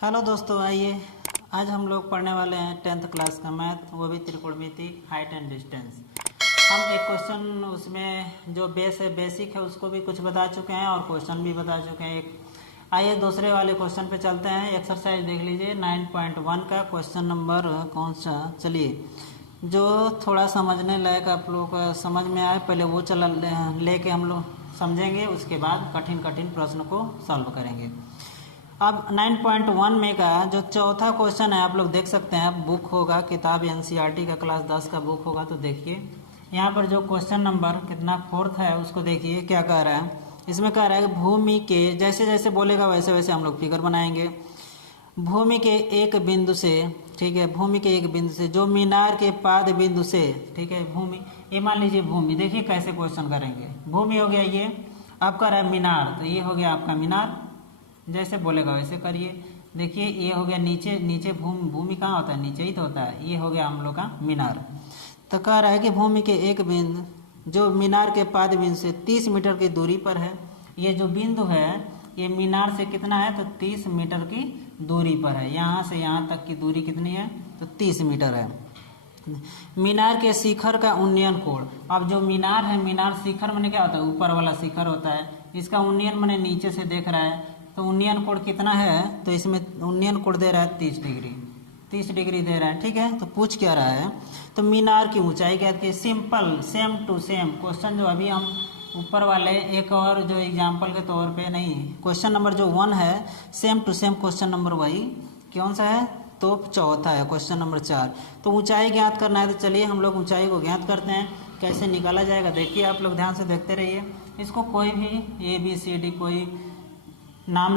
Hello दोस्तों, आइए आज हम लोग पढ़ने वाले हैं 10th क्लास का मैथ, वो भी त्रिकोणमिति, हाइट एंड डिस्टेंस। हम एक क्वेश्चन उसमें जो बेस है, बेसिक है, उसको भी कुछ बता चुके हैं और क्वेश्चन भी बता चुके हैं एक। आइए दूसरे वाले क्वेश्चन पे चलते हैं। एक्सरसाइज देख लीजिए 9.1 का क्वेश्चन नंबर कौन सा, चलिए जो थोड़ा समझने लायक आप लोग समझ में आए पहले वो चला लेके हम लोग समझेंगे, उसके बाद कठिन कठिन प्रश्न को सॉल्व करेंगे। अब 9.1 में का जो चौथा क्वेश्चन है आप लोग देख सकते हैं, बुक होगा किताब एनसीईआरटी का क्लास 10 का बुक होगा, तो देखिए यहाँ पर जो क्वेश्चन नंबर कितना 4th है उसको देखिए क्या कह रहा है। इसमें कह रहा है कि भूमि के, जैसे जैसे बोलेगा वैसे वैसे हम लोग फिगर बनाएंगे। भूमि के एक बिंदु से, ठीक है, भूमि के एक बिंदु से जो मीनार के पाद बिंदु से, ठीक है, भूमि, ये मान लीजिए भूमि, देखिए कैसे क्वेश्चन करेंगे। भूमि हो गया ये, अब कह रहा है मीनार, तो ये हो गया आपका मीनार, जैसे बोलेगा वैसे करिए। देखिए ये हो गया नीचे, नीचे भूमि कहाँ होता है, नीचे ही तो होता है, ये हो गया हम लोग का मीनार। तो कह रहा है कि भूमि के एक बिंदु जो मीनार के पाद बिंदु से 30 मीटर की दूरी पर है। ये जो बिंदु है ये मीनार से कितना है, तो 30 मीटर की दूरी पर है। यहाँ से यहाँ तक की दूरी कितनी है, तो 30 मीटर है। मीनार के शिखर का उन्नयन कोण, अब जो मीनार है, मीनार शिखर माने क्या होता है, ऊपर वाला शिखर होता है, इसका उन्नयन माने नीचे से देख रहा है, तो उन्नयन कोण कितना है, तो इसमें उन्नयन कोण दे रहा है 30 डिग्री, 30 डिग्री दे रहा है, ठीक है। तो पूछ क्या रहा है, तो मीनार की ऊंचाई क्या है, simple same to same question जो अभी हम ऊपर वाले एक और जो एग्जाम्पल के तौर पे नहीं, क्वेश्चन नंबर जो 1 है same to same question number वही कौन सा है, तो चौथा है क्वेश्चन नंबर 4। तो ऊंचाई ज्ञात करना है, तो चलिए हम लोग ऊंचाई को ज्ञात करते हैं। कैसे निकाला जाएगा देखिए, आप लोग ध्यान से देखते रहिए। इसको कोई भी ABCD कोई नाम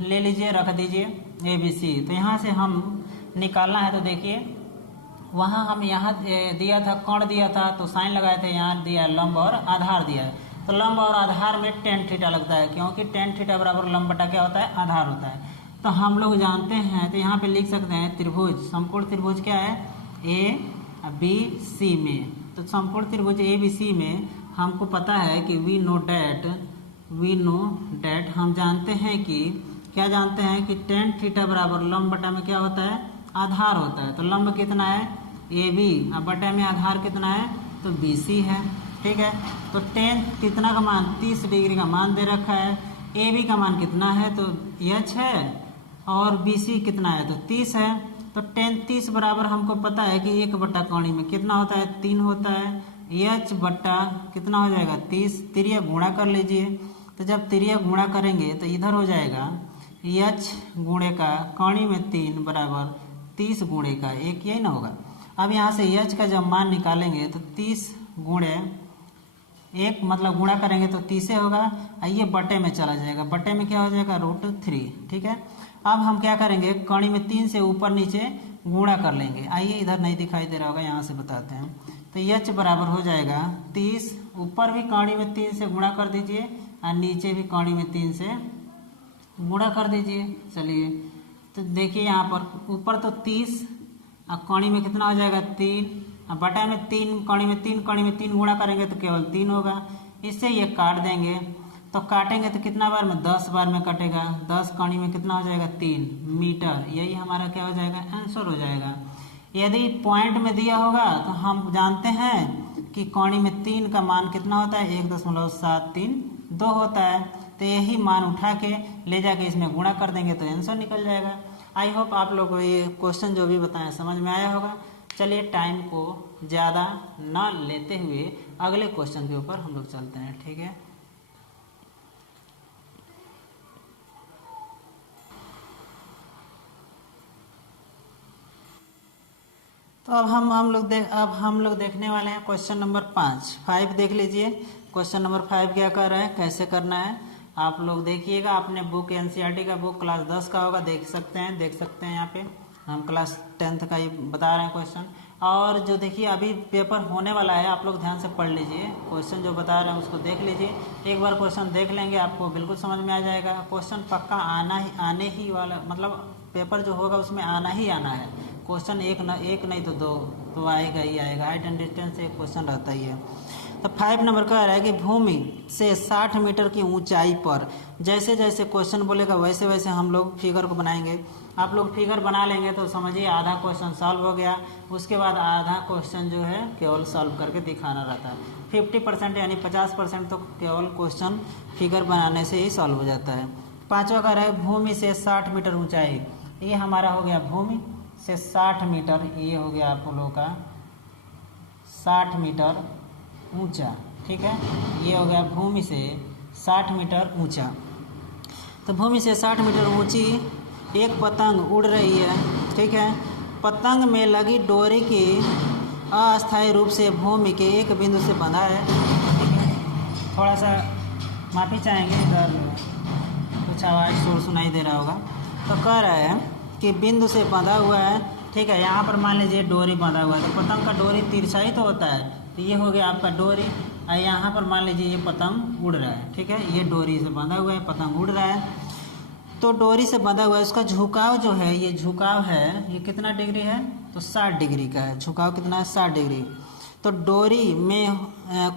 ले लीजिए, रख दीजिए ABC। तो यहाँ से हम निकालना है, तो देखिए वहाँ हम यहाँ दिया था कोण दिया था, तो साइन लगाए थे, यहाँ दिया है लंब और आधार दिया है। तो लंब और आधार में tan थीटा लगता है, क्योंकि tan थीटा बराबर लंब बटा क्या होता है, आधार होता है। तो हम लोग जानते हैं, तो यहाँ पे लिख सकते हैं त्रिभुज, समकोण त्रिभुज क्या है, ABC में। तो समकोण त्रिभुज ABC में हमको पता है कि वी नो डैट हम जानते हैं कि क्या जानते हैं कि tan थीटा बराबर लंब बटा में क्या होता है, आधार होता है। तो लंब कितना है AB, अब बटा में आधार कितना है, तो BC है, ठीक है। तो tan कितना का मान, 30 डिग्री का मान दे रखा है। AB का मान कितना है, तो H है, और BC कितना है, तो 30 है। तो tan 30 बराबर हमको पता है कि 1 बट्टा कौणी में कितना होता है, 3 होता है। H बट्टा कितना हो जाएगा, 30, तिरिया गुणा कर लीजिए। तो जब तिरिया गुणा करेंगे तो इधर हो जाएगा H गुणे का कौणी में 3 बराबर 30 गुणे का 1, यही ना होगा। अब यहाँ से H का जब मान निकालेंगे तो 30 गुणे 1 मतलब गुणा करेंगे तो 30 होगा, ये बटे में चला जाएगा, बटे में क्या हो जाएगा, √3, ठीक है। अब हम क्या करेंगे, कौणी में 3 से ऊपर नीचे गुणा कर लेंगे। आइए इधर नहीं दिखाई दे रहा होगा, यहाँ से बताते हैं। तो H बराबर हो जाएगा 30, ऊपर भी कौणी में 3 से गुणा कर दीजिए और नीचे भी कौणी में 3 से गुणा कर दीजिए। चलिए तो देखिए यहाँ पर ऊपर तो 30 और कौणी में कितना हो जाएगा, 3, और बटा में 3, कौणी में 3, कौणी में 3 गुणा करेंगे तो केवल 3 होगा। इससे ये काट देंगे, तो काटेंगे तो कितना बार में, 10 बार में कटेगा। 10 कौणी में कितना हो जाएगा, 3 मीटर, यही हमारा क्या हो जाएगा, आंसर हो जाएगा। यदि पॉइंट में दिया होगा तो हम जानते हैं कि कौणी में 3 का मान कितना होता है, 1.732 होता है। तो यही मान उठा के ले जाके इसमें गुणा कर देंगे तो आंसर निकल जाएगा। आई होप आप लोग को ये क्वेश्चन जो भी बताएं समझ में आया होगा। चलिए टाइम को ज़्यादा ना लेते हुए अगले क्वेश्चन के ऊपर हम लोग चलते हैं, ठीक है। तो अब हम लोग देखने वाले हैं क्वेश्चन नंबर 5 देख लीजिए। क्वेश्चन नंबर 5 क्या कर रहा है, कैसे करना है आप लोग देखिएगा। आपने बुक एनसीईआरटी का बुक क्लास 10 का होगा, देख सकते हैं यहाँ पे हम क्लास 10th का ही बता रहे हैं क्वेश्चन। और जो देखिए अभी पेपर होने वाला है, आप लोग ध्यान से पढ़ लीजिए, क्वेश्चन जो बता रहे हैं उसको देख लीजिए। एक बार क्वेश्चन देख लेंगे आपको बिल्कुल समझ में आ जाएगा। क्वेश्चन पक्का आने ही वाला, मतलब पेपर जो होगा उसमें आना ही आना है। क्वेश्चन एक नहीं तो 2 तो आएगा ही आएगा। हाइट एंड डिस्टेंस से एक क्वेश्चन रहता ही है। तो 5 नंबर कह रहा है कि भूमि से 60 मीटर की ऊंचाई पर, जैसे जैसे क्वेश्चन बोलेगा वैसे वैसे हम लोग फिगर को बनाएंगे। आप लोग फिगर बना लेंगे तो समझिए आधा क्वेश्चन सॉल्व हो गया। उसके बाद आधा क्वेश्चन जो है केवल सॉल्व करके दिखाना रहता है। 50% यानी 50% तो केवल क्वेश्चन फिगर बनाने से ही सॉल्व हो जाता है। 5वां कह रहा है भूमि से 60 मीटर ऊंचाई। ये हमारा हो गया भूमि से 60 मीटर, ये हो गया आप लोगों का 60 मीटर ऊंचा। ठीक है, ये हो गया भूमि से 60 मीटर ऊंचा। तो भूमि से 60 मीटर ऊंची एक पतंग उड़ रही है। ठीक है, पतंग में लगी डोरी की अस्थायी रूप से भूमि के एक बिंदु से बंधा है। ठीक है, थोड़ा सा माफ़ी चाहेंगे, इधर कुछ आवाज़ शोर सुनाई दे रहा होगा। तो कह रहा है कि बिंदु से बंधा हुआ है। ठीक है, यहाँ पर मान लीजिए डोरी बंधा हुआ है, तो पतंग का डोरी तिरछा ही तो होता है, तो ये हो गया आपका डोरी। और यहाँ पर मान लीजिए ये पतंग उड़ रहा है। ठीक है, ये डोरी से बंधा हुआ है, पतंग उड़ रहा है। तो डोरी से बंधा हुआ है, उसका झुकाव जो है, ये झुकाव है, ये कितना डिग्री है, तो 60 डिग्री का है। झुकाव कितना है, 60 डिग्री। तो डोरी में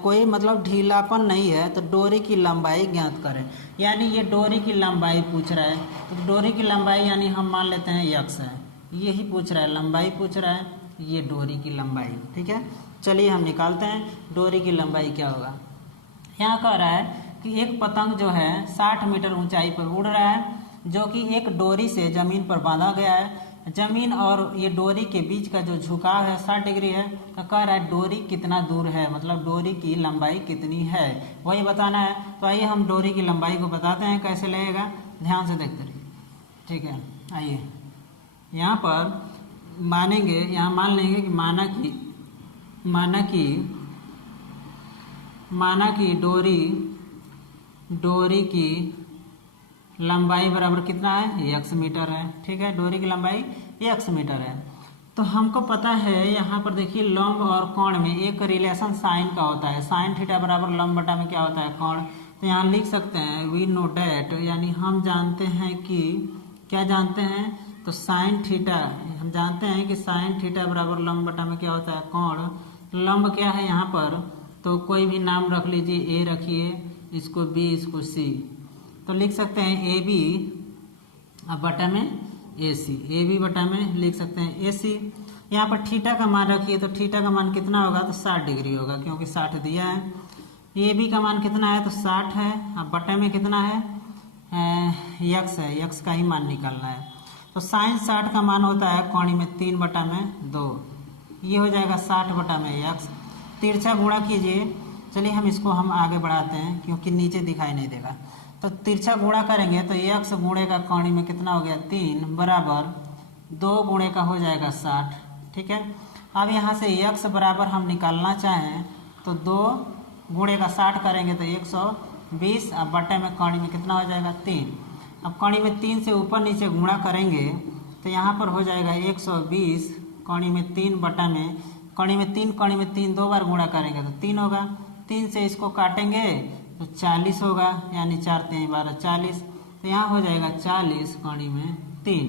कोई मतलब ढीलापन नहीं है, तो डोरी की लंबाई ज्ञात करें। यानी ये डोरी की लंबाई पूछ रहा है, तो डोरी की लंबाई यानी हम मान लेते हैं यक्स है, यही पूछ रहा है, लंबाई पूछ रहा है, ये डोरी की लंबाई। ठीक है, चलिए हम निकालते हैं डोरी की लंबाई क्या होगा। यहाँ कह रहा है कि एक पतंग जो है 60 मीटर ऊंचाई पर उड़ रहा है, जो कि एक डोरी से ज़मीन पर बांधा गया है। ज़मीन और ये डोरी के बीच का जो झुकाव है 60 डिग्री है। तो कह रहा है डोरी कितना दूर है, मतलब डोरी की लंबाई कितनी है, वही बताना है। तो आइए हम डोरी की लंबाई को बताते हैं, कैसे लगेगा, ध्यान से देखते रहिए। ठीक है, आइए यहाँ पर मानेंगे, यहाँ मान लेंगे कि माना कि डोरी की लंबाई बराबर कितना है, x मीटर है। ठीक है, डोरी की लंबाई x मीटर है। तो हमको पता है यहाँ पर देखिए लंब और कोण में एक रिलेशन साइन का होता है, साइन थीटा बराबर लंब बटा में क्या होता है, कोण। तो यहाँ लिख सकते हैं वी नो डैट, यानी हम जानते हैं कि, क्या जानते हैं, तो साइन थीटा, हम जानते हैं कि साइन थीटा बराबर लंब बटा में क्या होता है, कोण। लंब क्या है यहाँ पर, तो कोई भी नाम रख लीजिए, ए रखिए, इसको बी, इसको सी। तो लिख सकते हैं ए बी बटा में ए सी, ए बी बटा में लिख सकते हैं ए सी। यहाँ पर थीटा का मान रखिए, तो थीटा का मान कितना होगा, तो 60 डिग्री होगा, क्योंकि 60 दिया है। ए बी का मान कितना है, तो 60 है। अब बटे में कितना है, यक्स है, यक्स का ही मान निकालना है। तो साइन 60 का मान होता है कोणी में 3 बटा में 2, ये हो जाएगा 60 बटा में यक्स। तिरछा गुणा कीजिए, चलिए हम आगे बढ़ाते हैं, क्योंकि नीचे दिखाई नहीं देगा। तो तिरछा गुणा करेंगे तो यक्स गुणे का कोणी में कितना हो गया, 3 बराबर 2 गुणे का हो जाएगा 60। ठीक है, अब यहाँ से यक्स बराबर हम निकालना चाहें तो 2 गुणे का 60 करेंगे तो 120, अब बटे में कोणी में कितना हो जाएगा, 3। अब कोणी में 3 से ऊपर नीचे गुणा करेंगे तो यहाँ पर हो जाएगा 120, कोणी में 3 बटा में कोणी में 3 2 बार गुणा करेंगे तो 3 होगा। 3 से इसको काटेंगे तो 40 होगा, यानी 4 3 12 40। तो यहाँ हो जाएगा 40 कोणी में 3,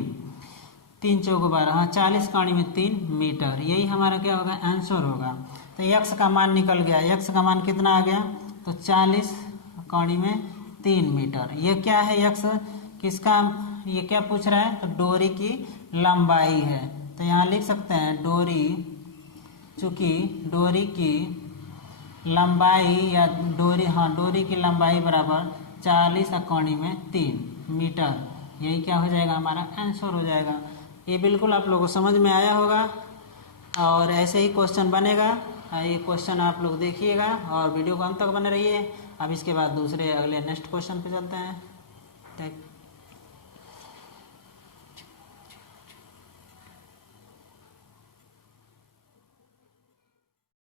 3 चौको 12, हाँ 40 कोणी में 3 मीटर। यही हमारा क्या होगा, आंसर होगा। तो यक्स का मान निकल गया, यक्स का मान कितना आ गया, तो 40 कोणी में 3 मीटर। ये क्या है यक्स, किसका, ये क्या पूछ रहा है, तो डोरी की लंबाई है। तो यहाँ लिख सकते हैं डोरी, चूँकि डोरी की लंबाई या डोरी की लंबाई बराबर 40 कोणी में 3 मीटर। यही क्या हो जाएगा, हमारा आंसर हो जाएगा। ये बिल्कुल आप लोगों को समझ में आया होगा, और ऐसे ही क्वेश्चन बनेगा। ये क्वेश्चन आप लोग देखिएगा और वीडियो को अंत तक बने रहिए। अब इसके बाद दूसरे अगले नेक्स्ट क्वेश्चन पे चलते हैं।